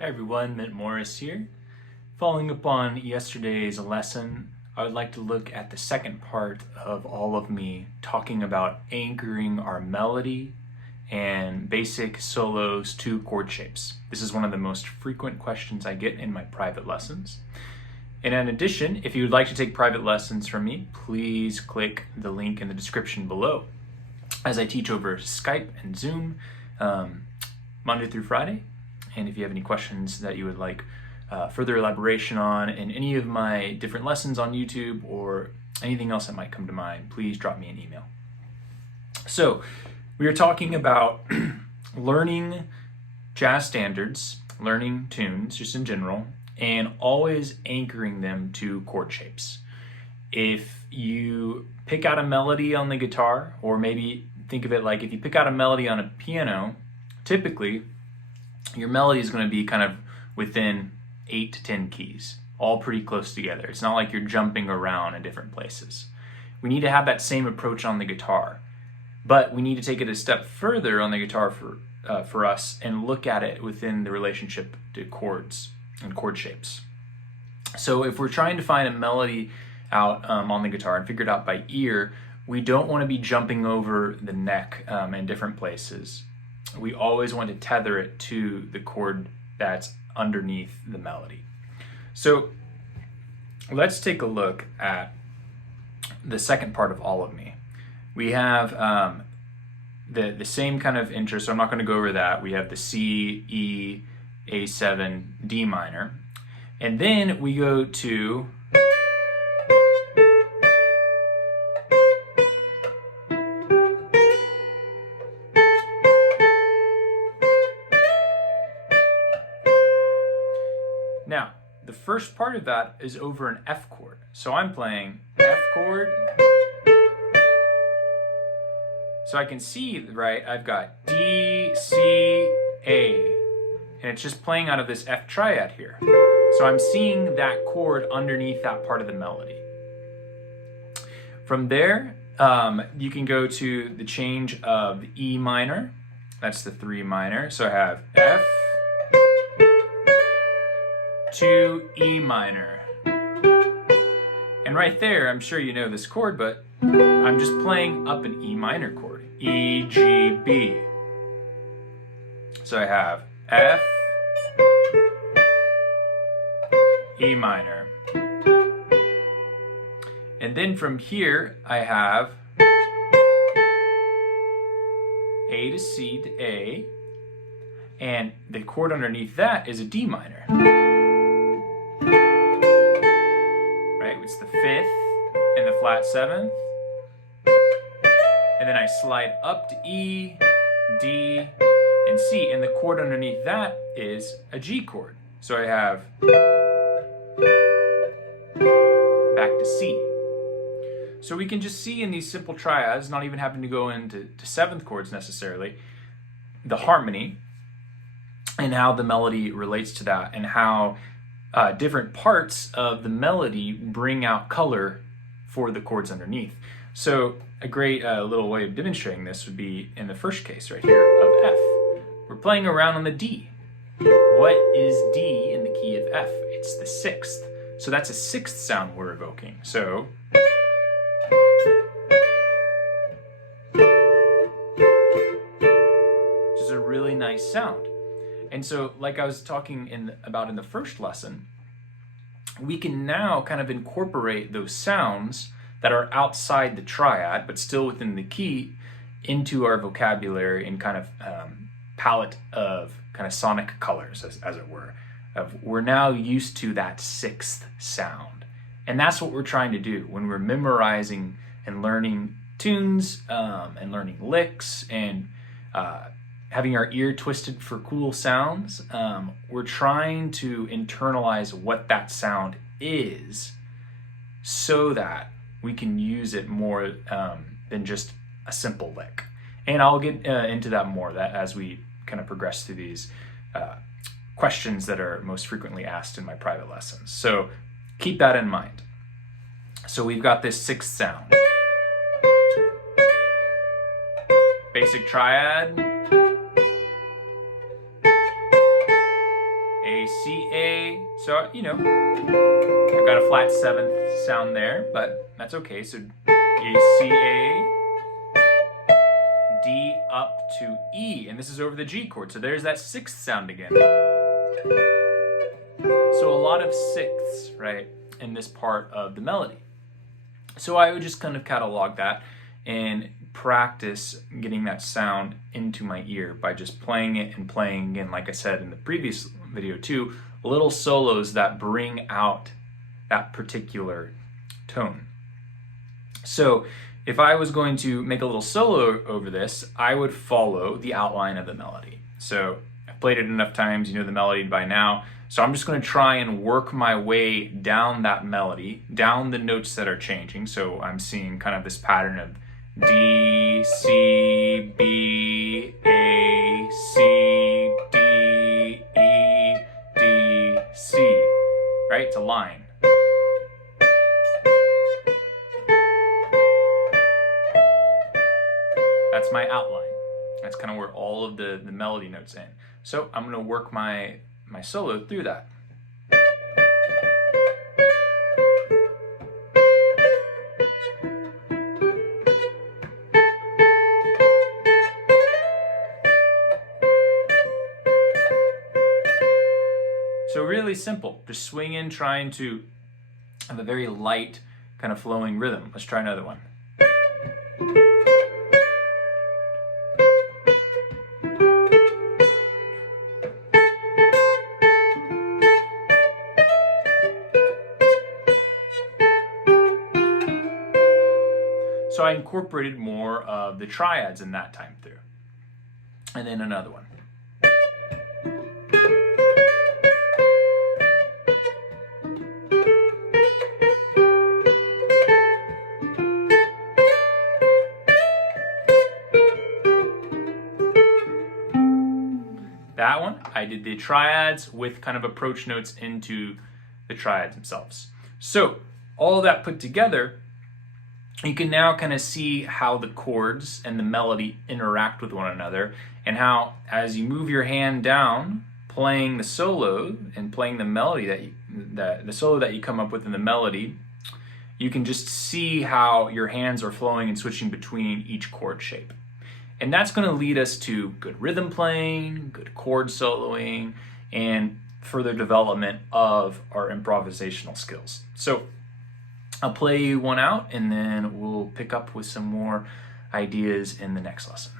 Hi everyone, Mint Morris here. Following up on yesterday's lesson, I would like to look at the second part of all of me talking about anchoring our melody and basic solos to chord shapes. This is one of the most frequent questions I get in my private lessons. And in addition, if you would like to take private lessons from me, please click the link in the description below. As I teach over Skype and Zoom Monday through Friday. And if you have any questions that you would like further elaboration on in any of my different lessons on YouTube or anything else that might come to mind, please drop me an email. So we are talking about learning jazz standards, learning tunes just in general, and always anchoring them to chord shapes. If you pick out a melody on the guitar, or maybe think of it like if you pick out a melody on a piano, typically your melody is going to be kind of within 8 to 10 keys, all pretty close together. It's not like you're jumping around in different places. We need to have that same approach on the guitar, but we need to take it a step further on the guitar for us and look at it within the relationship to chords and chord shapes. So if we're trying to find a melody out on the guitar and figure it out by ear, we don't want to be jumping over the neck in different places. We always want to tether it to the chord that's underneath the melody. So let's take a look at the second part of All of Me. We have the same kind of intro, so I'm not going to go over that. We have the C, E, A7, D minor. And then we go to now, the first part of that is over an F chord. So I'm playing F chord. So I can see, right, I've got D, C, A. And it's just playing out of this F triad here. So I'm seeing that chord underneath that part of the melody. From there, you can go to the change of E minor. That's the 3 minor. So I have F to E minor. And right there, I'm sure you know this chord, but I'm just playing up an E minor chord. E, G, B. So I have F, E minor. And then from here, I have A to C to A. And the chord underneath that is a D minor. It's the 5th and the flat 7th. And then I slide up to E, D, and C. And the chord underneath that is a G chord. So I have back to C. So we can just see in these simple triads, not even having to go into 7th chords necessarily, the harmony and how the melody relates to that, and how different parts of the melody bring out color for the chords underneath. So a great little way of demonstrating this would be in the first case right here of F. We're playing around on the D. What is D in the key of F? It's the 6th. So that's a 6th sound we're evoking. So which is a really nice sound. And so, like I was talking about in the first lesson, we can now kind of incorporate those sounds that are outside the triad, but still within the key, into our vocabulary and kind of palette of kind of sonic colors, as it were. We're now used to that 6th sound. And that's what we're trying to do when we're memorizing and learning tunes and learning licks and having our ear twisted for cool sounds. We're trying to internalize what that sound is so that we can use it more than just a simple lick. And I'll get into that more as we kind of progress through these questions that are most frequently asked in my private lessons. So keep that in mind. So we've got this 6th sound. Basic triad. A, C, A. So, you know, I've got a flat seventh sound there, but that's okay. So A, C, A, D up to E, and this is over the G chord. So there's that sixth sound again. So a lot of sixths, right, in this part of the melody. So I would just kind of catalog that and practice getting that sound into my ear by just playing it and playing again, like I said in the previous video too, little solos that bring out that particular tone. So if I was going to make a little solo over this, I would follow the outline of the melody. So I've played it enough times, you know the melody by now. So I'm just going to try and work my way down that melody, down the notes that are changing. So I'm seeing kind of this pattern of D, C, B, A, C, D, E, D, C, right? It's a line. That's my outline. That's kind of where all of the melody notes end. So I'm going to work my solo through that. So really simple, just swing in, trying to have a very light kind of flowing rhythm. Let's try another one. So I incorporated more of the triads in that time through. And then another one. That one, I did the triads with kind of approach notes into the triads themselves. So all of that put together, you can now kind of see how the chords and the melody interact with one another, and how as you move your hand down playing the solo and playing the melody the solo that you come up with in the melody, you can just see how your hands are flowing and switching between each chord shape. And that's going to lead us to good rhythm playing, good chord soloing, and further development of our improvisational skills. So I'll play one out and then we'll pick up with some more ideas in the next lesson.